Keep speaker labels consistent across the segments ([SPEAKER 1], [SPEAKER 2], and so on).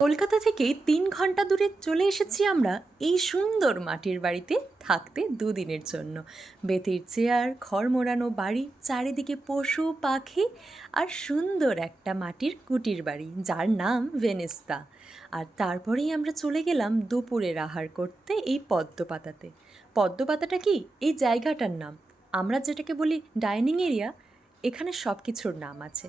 [SPEAKER 1] কলকাতা থেকে তিন ঘণ্টা দূরে চলে এসেছি আমরা এই সুন্দর মাটির বাড়িতে থাকতে দুদিনের জন্য। বেতের চেয়ার খড় মোড়ানো বাড়ি, চারিদিকে পশু, পাখি আর সুন্দর একটা মাটির কুটির বাড়ি, যার নাম ভেনেস্তা। আর তারপরেই আমরা চলে গেলাম দুপুরের আহার করতে এই পদ্মপাতাতে। পদ্মপাতাটা কি? এই জায়গাটার নাম। আমরা যেটাকে বলি ডাইনিং এরিয়া, এখানে সব কিছুর নাম আছে।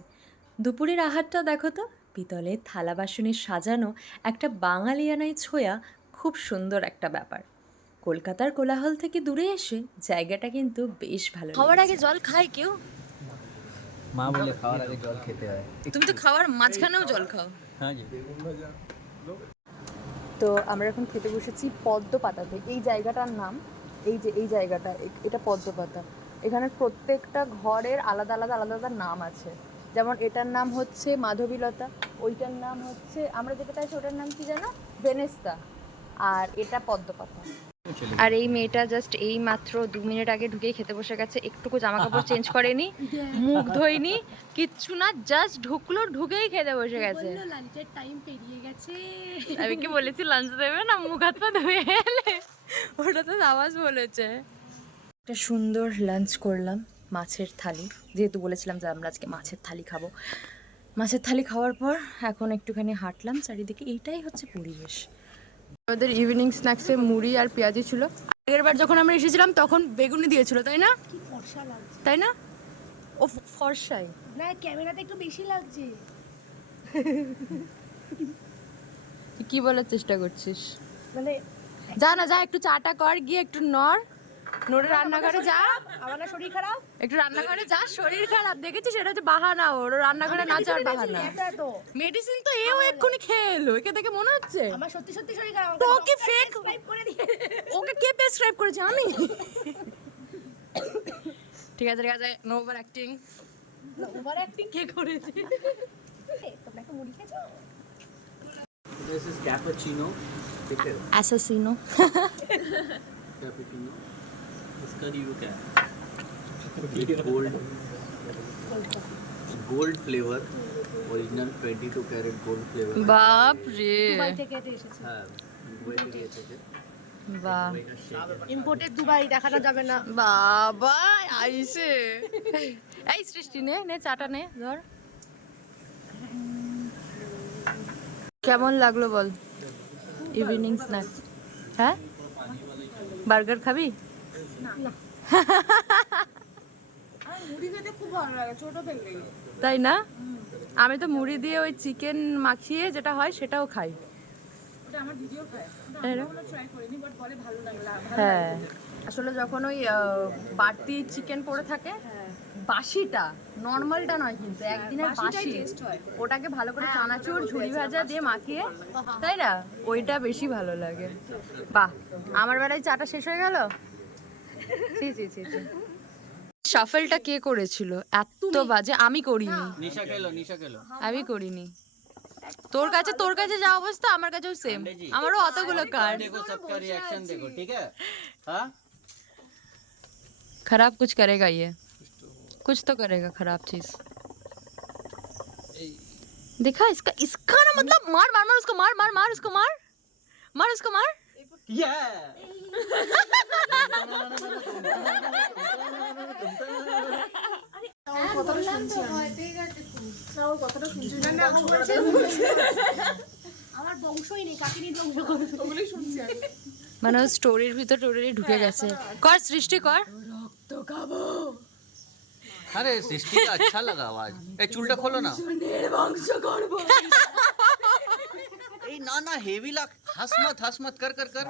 [SPEAKER 1] দুপুরের আহারটা দেখো তো। পিতলের থালা বাসনে সাজানো একটা বাঙালিয়ানায় ছোঁয়া খুব সুন্দর একটা ব্যাপার। কলকাতার কোলাহল থেকে দূরে এসে জায়গাটা কিন্তু বেশ ভালো খাওয়ার আগে জল খায় কেউ?
[SPEAKER 2] মা বলে খাওয়ার আগে জল খেতে হয়।
[SPEAKER 1] তুমি তো খাওয়ার মাঝখানেও জল খাও।
[SPEAKER 2] হ্যাঁ জি।
[SPEAKER 1] তো আমরা এখন খেতে বসেছি পদ্ম পাতাতে এই জায়গাটার নাম এই যে এই জায়গাটা এটা পদ্ম পাতা এখানে প্রত্যেকটা ঘরের আলাদা আলাদা আলাদা আলাদা নাম আছে। যেমন এটার নাম হচ্ছে মাধবীলতা ওইটার নাম হচ্ছে আমরা যেটা চাইছি ওটার নাম কি জানো? ভেনেস্তা। আর এটা পদ্মপাতা। আর এই মেয়েটা জাস্ট এই মাত্র দু মিনিট আগে ঢুকেই খেতে বসে গেছে একটুকু জামা কাপড় চেঞ্জ করেনি মুখ ধোয়নি কিচ্ছু না জাস্ট ঢুকলো ঢুকেই খেতে বসে গেছে।
[SPEAKER 3] লাঞ্চের টাইম পেরিয়ে গেছে।
[SPEAKER 1] আমি কি বলেছি লাঞ্চ দেবে না? মুখ হাত পা ধুয়ে এলে। ওটা তো আওয়াজ বলেছে। একটা সুন্দর লাঞ্চ করলাম। মাছের থালি। যেহেতু বলেছিলাম যে আমরা আজকে মাছের থালি খাব। মাছের থালি খাওয়ার পর এখন একটুখানি হাঁটলাম চারিদিকে এইটাই হচ্ছে পরিবেশ।
[SPEAKER 3] আমাদের ইভিনিং স্ন্যাক্সে মুড়ি আর পেঁয়াজি ছিল। আগের বার যখন আমরা এসেছিলাম তখন বেগুনি দিয়েছিল তাই না?
[SPEAKER 4] কি
[SPEAKER 3] তাই না? ও ফর্সাই।
[SPEAKER 4] না ক্যামেরাতে একটু বেশি লাগছে।
[SPEAKER 3] কি বলার চেষ্টা করছিস?
[SPEAKER 4] মানে
[SPEAKER 3] যা না যা একটু চাটা কর গিয়ে একটু নড়। নোরে রান্নাঘরে যা।
[SPEAKER 4] আমার না শরীর খারাপ।
[SPEAKER 3] একটু রান্নাঘরে যা শরীর খারাপ। দেখেছিস? এটা হচ্ছে বাহানা। ওর রান্নাঘরে না যাওয়ার বাহানা। মেডিসিন তো। এও এক্ষুনি খেয়ে এলো। একে দেখে মনে হচ্ছে?
[SPEAKER 4] আমার সত্যি সত্যি শরীর খারাপ। ওকে ফেক
[SPEAKER 3] ওকে কে প্রেসক্রাইব করেছে? আমি? ঠিক আছে ঠিক আছে। No over acting
[SPEAKER 4] over acting
[SPEAKER 3] কে করেছে?
[SPEAKER 4] তোমরা একটা মুড়ি খেয়েছো?
[SPEAKER 2] This is cappuccino.
[SPEAKER 3] Assassino.
[SPEAKER 2] cappuccino. इसका रिव्यू क्या है gold gold flavour original 22 carat gold flavour
[SPEAKER 3] বাপ রে
[SPEAKER 4] দুবাই থেকে এটা এসেছে
[SPEAKER 2] হ্যাঁ দুবাই থেকে এসেছে
[SPEAKER 3] বাহ
[SPEAKER 2] দুবাইকার শেক
[SPEAKER 4] ইম্পোর্টেড দুবাই দেখানো যাবে না
[SPEAKER 3] বাবা আইসে এই সৃষ্টি নে নে চাটা নে ধর কেমন লাগলো বল ইভিনিং স্ন্যাক্স হ্যাঁ বার্গার খাবি
[SPEAKER 4] মুড়ি খেতে খুব ভালো লাগে ছোট থেকেই
[SPEAKER 3] তাই না? আমি তো মুড়ি দিয়ে ওই চিকেন মাখিয়ে যেটা হয় সেটাও খাই। হ্যাঁ। আসলে যখন ওই বাড়তি চিকেন পড়ে থাকে বাসিটা নর্মালটা নয় কিন্তু একদিনের বাসি। ওটাকে ভালো করে চানাচুর ঝুড়ি ভাজা দিয়ে মাখিয়ে তাই না? ওইটা বেশি ভালো লাগে। বাহ আমার বেলায় চাটা শেষ হয়ে গেল? ছি ছি ছি ছি শাফেলটা কে করেছিল এত বাজে আমি করিনি
[SPEAKER 2] निशा खेलो निशा खेलो
[SPEAKER 3] আমি করিনি তোর কাছে তোর কাছে যা অবস্থা আমার কাছেও সেম আমারও অতগুলো কার্ড
[SPEAKER 2] देखो सबका रिएक्शन देखो ठीक है हाँ
[SPEAKER 3] खराब कुछ करेगा ये कुछ तो करेगा खराब चीज देखा इसका इसका ना मतलब मार मार मार उसको मार मार मार उसको मार मार उसको मार মানে স্টোরির ভিতর টোরি ঢুকে গেছে। কর সৃষ্টি কর।
[SPEAKER 2] রক্ত খাব আরে সৃষ্টি আচ্ছা লাগা আওয়াজ। এই চুলটা খোলো না। বংশ করব এই না না হেভি লাগ হাসমত হাসমত কর কর কর।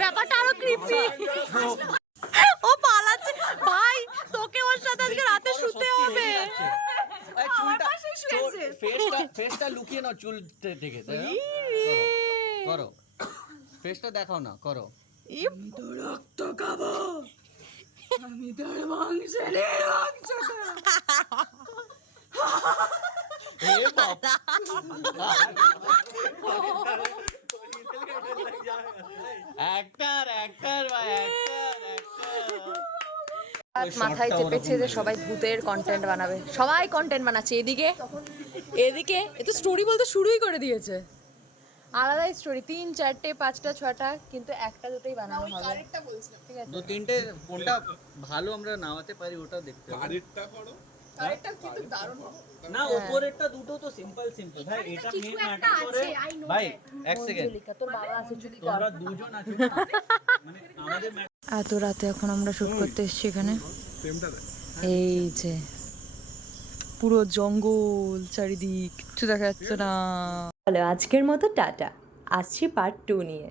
[SPEAKER 3] ব্যাপারটা আরও ক্রিপি ও পালাচ্ছে। ভাই তোকে ওর সাথে আজকে রাতে শুতে হবে।
[SPEAKER 2] ফেসটা ফেসটা লুকিয়ে নাও চুল থেকে ইয়ে। করো ফেসটা দেখাও না করো। রক্ত খাব। আমি তোর মাংস রক্ত
[SPEAKER 3] মাথায় চেপেছে যে সবাই ভূতের কন্টেন্ট বানাবে। সবাই কন্টেন্ট বানাচ্ছে এদিকে। এদিকে এ তো স্টোরি বলতে শুরুই করে দিয়েছে। আলাদাই স্টোরি তিন চারটে পাঁচটা ছটা কিন্তু একটা দুটোই বানানো হবে।
[SPEAKER 4] আরেকটা বলছিলাম
[SPEAKER 3] ঠিক আছে?
[SPEAKER 2] দু তিনটে কোনটা ভালো আমরা নামাতে পারি ওটা দেখতে হবে।
[SPEAKER 5] আরেকটা করো।
[SPEAKER 4] আরেকটা কিন্তু দারুণ।
[SPEAKER 2] না ওপরেরটা দুটো তো সিম্পল সিম্পল ভাই এটা মেন ম্যাটার করে
[SPEAKER 4] আছে, I know
[SPEAKER 2] ভাই এক সেকেন্ড
[SPEAKER 3] তোর বাবা আছে চুলি
[SPEAKER 2] তোমরা দুজন আছো মানে আমাদের
[SPEAKER 1] এত রাতে এখন আমরা শুট করতে এসেছি এখানে। এই যে পুরো জঙ্গল চারিদিক কিচ্ছু দেখা যাচ্ছে না। হ্যালো আজকের মতো টাটা। আসছি পার্ট টু নিয়ে।